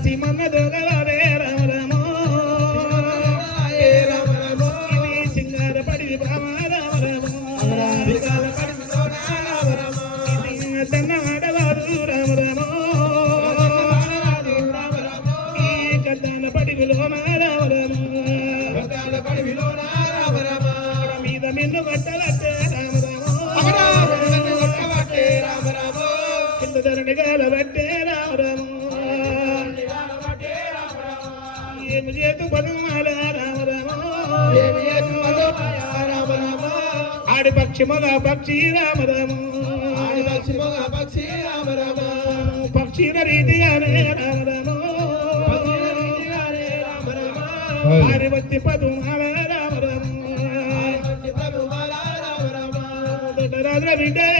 అక్కడ పక్షి మగ పక్షి రామరామ. పక్షి రీతిగానే రామరామ. ఆడి వచ్చి పదుమాల రామరామ. దొడ్డరాజుల బిడ్డేమో రామరామ.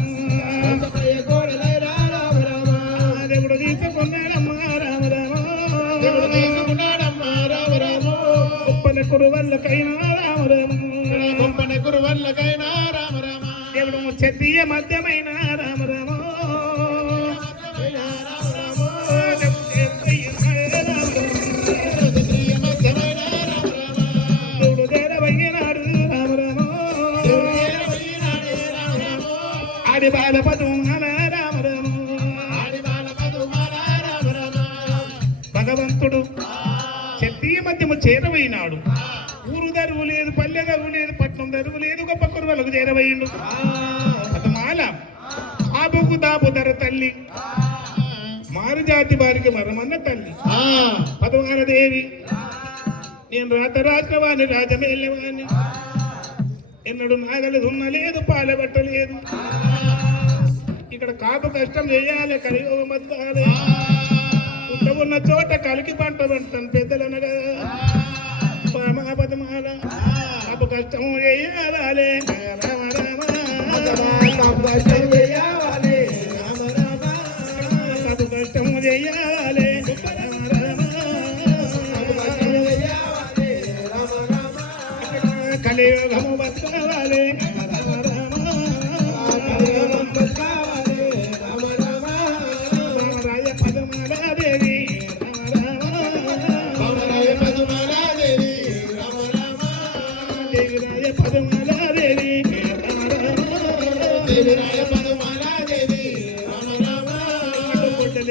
ఒప్పన కురువల్లకైనా రామరామ. దేవుడు ముచ్చతీయ మధ్యమైన రామరామ. దేవుడు దేరవయ్యనాడు రామరామ. ఆడి బాల పదుమాల రామరామ. భగవంతుడు మధ్యమ మధ్యము చేరవైనాడు. ఊరు దరువు లేదు పల్లె దరువు లేదు పట్నం దరువు లేదు గొప్ప కురువలకు చేరవైండు పదమాల ఆబుకు దాబు ధర తల్లి. మారు జాతి వారికి మరమన్న తల్లి. పదమాల దేవి నేను రాత రాసిన వాణ్ణి రాజమేళ్ళవాణ్ణి ఎన్నడు నాగలి ఉన్నలేదు పాలబట్టలేదు. ఇక్కడ కాపు కష్టం చేయాలి కలియుగ మద్దాలి పుట్ట ఉన్న చోట కలికి పంట పంటాను పెద్దలనగా. పరమాపదమాల. కాపు కష్టం చేయాలి రామ రామ కాపు కష్టం చేయాలి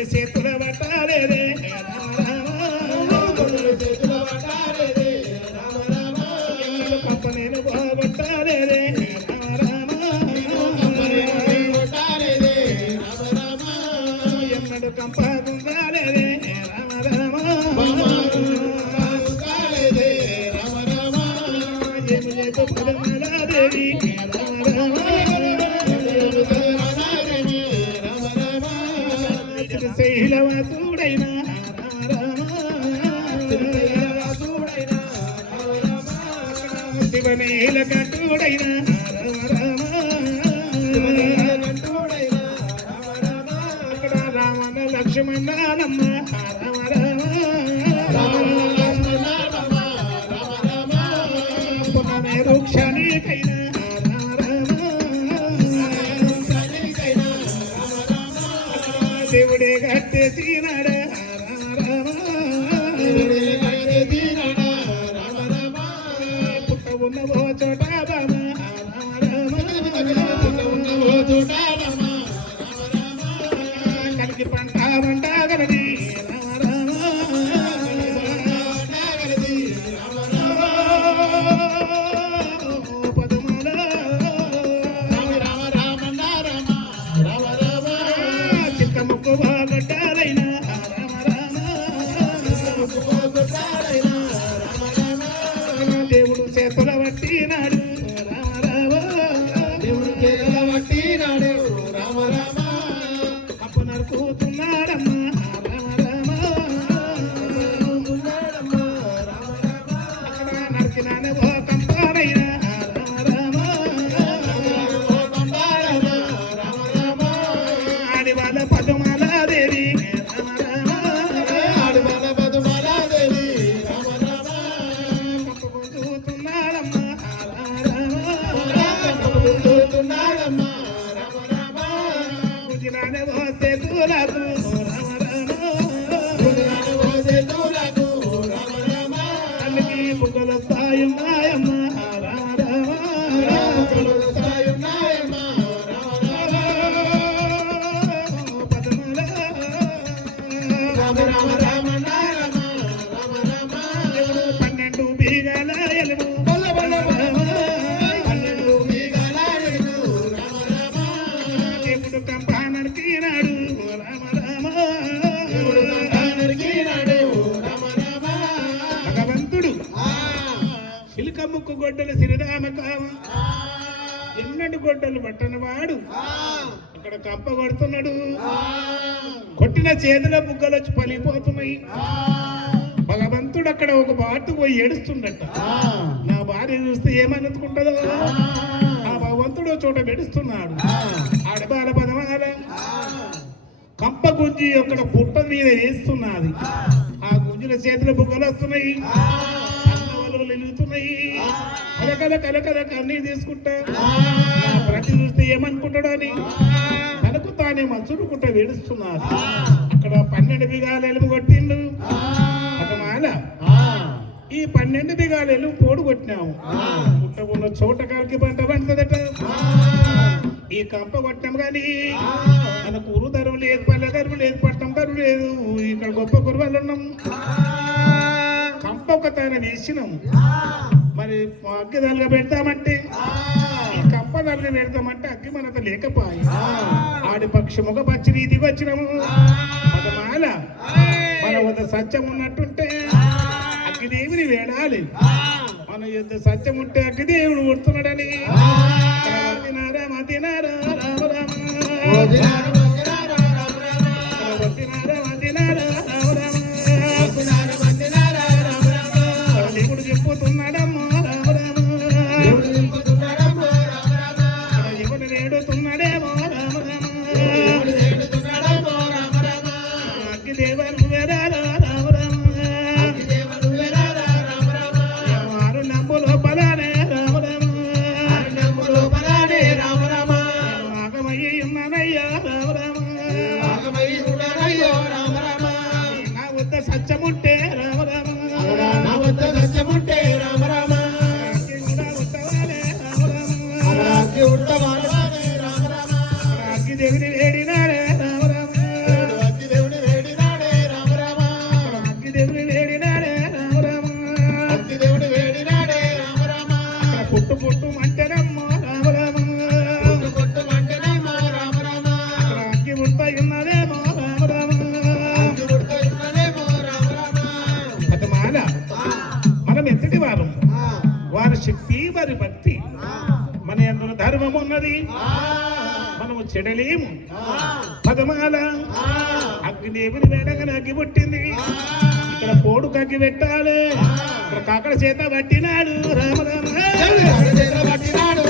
కొట్టలి చేతుల పట్టాలేదే పప్ప నేను బాగొట్టాలేదే ఎన్నడు కంపాగుందాలేదే రామ రామ ఏమి లేదు పదమాలాదేవి. శైలవాసుడైన కట్టుడైన అక్కడ రామన లక్ష్మణానమ్మ రామ వంటాగలది రామ రామ రామ రామ దేవుడు చేతుల ముక్కు గొడ్డలు సిరిరామ కామ ఎన్నడు గొడ్డలు పట్టని వాడు. అక్కడ కంప కొడుతున్నాడు. కొట్టిన చేతుల బుగ్గలు వచ్చి పలిపోతున్నాయి భగవంతుడు అక్కడ ఒక బాటు పోయి ఏడుస్తుండట. నా భార్య చూస్తే ఏమనుకుంటుందో? ఆ. భగవంతుడు చోట పెడుస్తున్నాడు ఆడబాల పదమాల కంప గుంజి అక్కడ పుట్ట మీద వేస్తున్నది ఆ. గుంజిన చేతుల బుగ్గలు వస్తున్నాయి. సన్నవలు వెలుగుతున్నాయి కలకల కలకల కన్నీరు తీసుకుంటా. ప్రతి చూస్తే ఏమనుకుంటాడో అని తనకు తానే మంచుడుకుంటా వేడుస్తున్నారు. అక్కడ పన్నెండు బిగాలు ఎలుగు కొట్టిండు. ఒక మాల. ఈ పన్నెండు బిగాలు ఎలుగు పోడు కొట్టినాము. పుట్టకున్న చోట కాలికి పంట పండుతుందట. ఈ కంప కొట్టాం కానీ మనకు ఊరు ధరం లేదు పల్లె ధరం లేదు పట్టం ధరం లేదు. ఇక్కడ గొప్ప కురువాళ్ళు ఉన్నాం. కంప ఒక తన వేసినాం మరి అగ్గి దళగా పెడతామంటే ఈ కంప దళగా పెడతామంటే అగ్గి మనతో లేకపోయి ఆడి పక్షముగా పచ్చి రీతికి వచ్చినాము. ఒక మాల మన వద్ద సత్యం ఉన్నట్టుంటే అగ్గిదేవిని వేడాలి. మన యుద్ధ సత్యం ఉంటే అగ్గిదేవుడు కొడుతున్నాడని. తినారా మా తినారా రామ రామ అగ్గి దేవరు ఉన్నది మనము చెడలేము పదమాల అగ్నిదేవుని వేడగానే అగ్గి పుట్టింది ఇక్కడ పోడు కగ్గి పెట్టాలి ఇక్కడ కాకడ చేత పట్టినాడు రామరామ చేత పట్టినాడు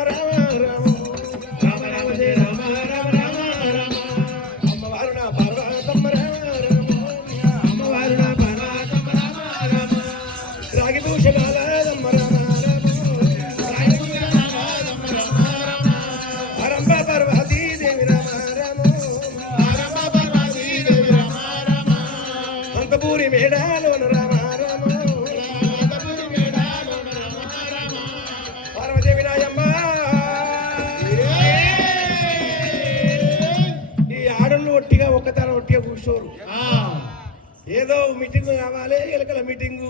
రామ రామ ఒట్టిగా ఒక్కతర ఒట్టిగా కూర్చోరు. ఏదో మీటింగ్ కావాలి ఎలకల మీటింగ్.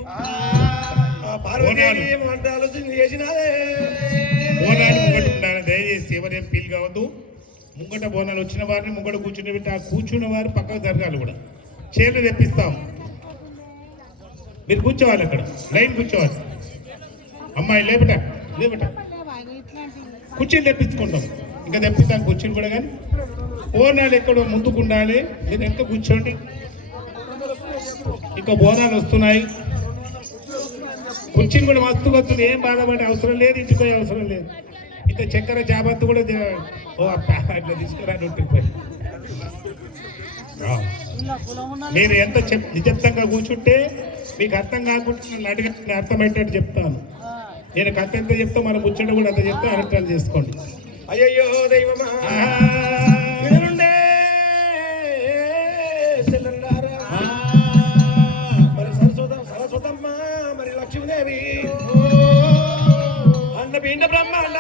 ఏమంటే ఆలోచన చేసినాదే దయచేసి ఎవరేం ఫీల్ కావద్దు. ముంగట బోనాలు వచ్చిన వారిని ముంగట కూర్చుని పెట్టి ఆ కూర్చున్న వారు పక్కకు జరగాలి కూడా. చీరలు తెప్పిస్తాం. మీరు కూర్చోవాలి అక్కడ. లైన్ కూర్చోవాలి. అమ్మాయి లేపట లేపట. కుర్చీలు తెప్పించుకుంటాం ఇంకా దెబ్బ దానికి కూర్చుని కూడా కానీ. బోనాలు ఎక్కడో ముందుకు ఉండాలి. మీరు ఎంత కూర్చోండి. ఇంకా బోనాలు వస్తున్నాయి. కూర్చుని కూడా మస్తు వస్తుంది. ఏం బాధపడే అవసరం లేదు. ఇంటికి పోయే అవసరం లేదు. ఇంత చక్కెర జాబత్తు కూడా ఓ అట్లా తీసుకురాని పోయి. మీరు ఎంత చెప్ నిజంగా కూర్చుంటే మీకు అర్థం కాకుండా నన్ను అడిగి నేను అర్థమయ్యేటట్టు చెప్తాను. నేను కథ ఎంత చెప్తా మన ముచ్చట కూడా అంత చెప్తే అర్థాలు చేసుకోండి. అయ్యో దైవమా. వినుండే సెల్లల్లారా. మరి సరస్వతమ్మ మరి లక్ష్మీదేవి. అన్న పిండ బ్రహ్మాండ